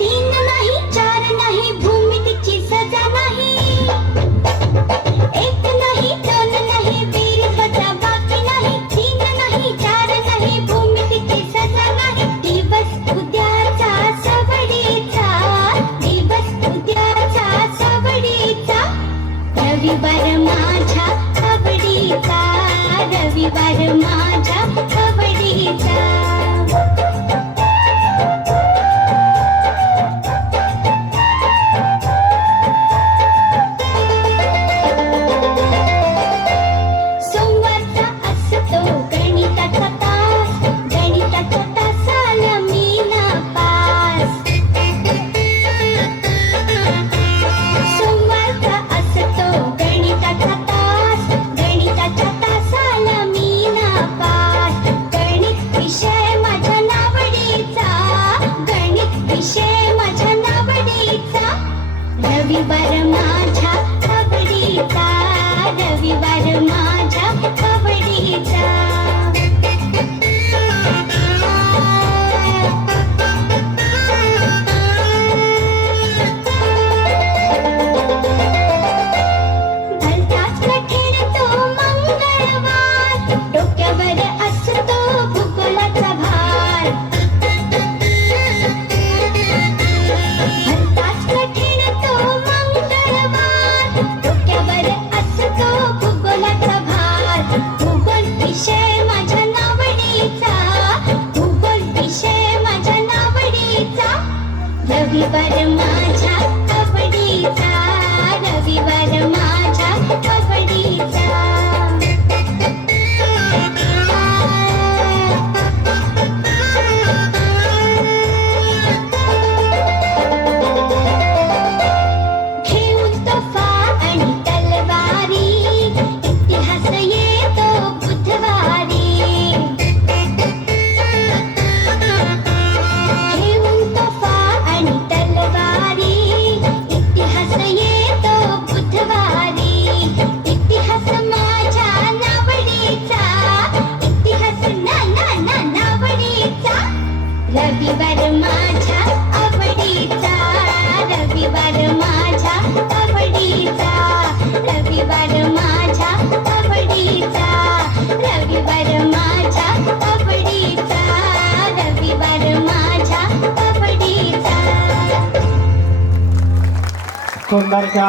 तीन नाही चार नाही भूमितीची सजा नाही एक नाही दोन नाही वीर बचा बाकी नाही तीन नाही चार नाही भूमितीची सजा नाही दिवस उद्याचा सवडीचा दिवस उद्याचा सवडीचा रविवार माझ्या आवडीचा रविवार माझ्या आवडीचा रविवार माझ्या आवडीचा रविवार माझ्या आवडीचा भलताच कठीण तो मंगळवार डोक्यावर असतो भूगोलाचा भार भलताच कठीण तो मंगळवार डोक्यावर असतो भूगोलाचा भार भूगोल विषय माझ्या नावडीचा भूगोल विषय माझ्या नावडीचा रविवार माझ्या आवडीचा रविवार माझ्या आवडीचा रविवार माझ्या आवडीचा रविवार माझ्या आवडीचा रविवार माझ्या आवडीचा रविवार माझ्या आवडीचा रविवार माझ्या आवडीचा सुंदरशा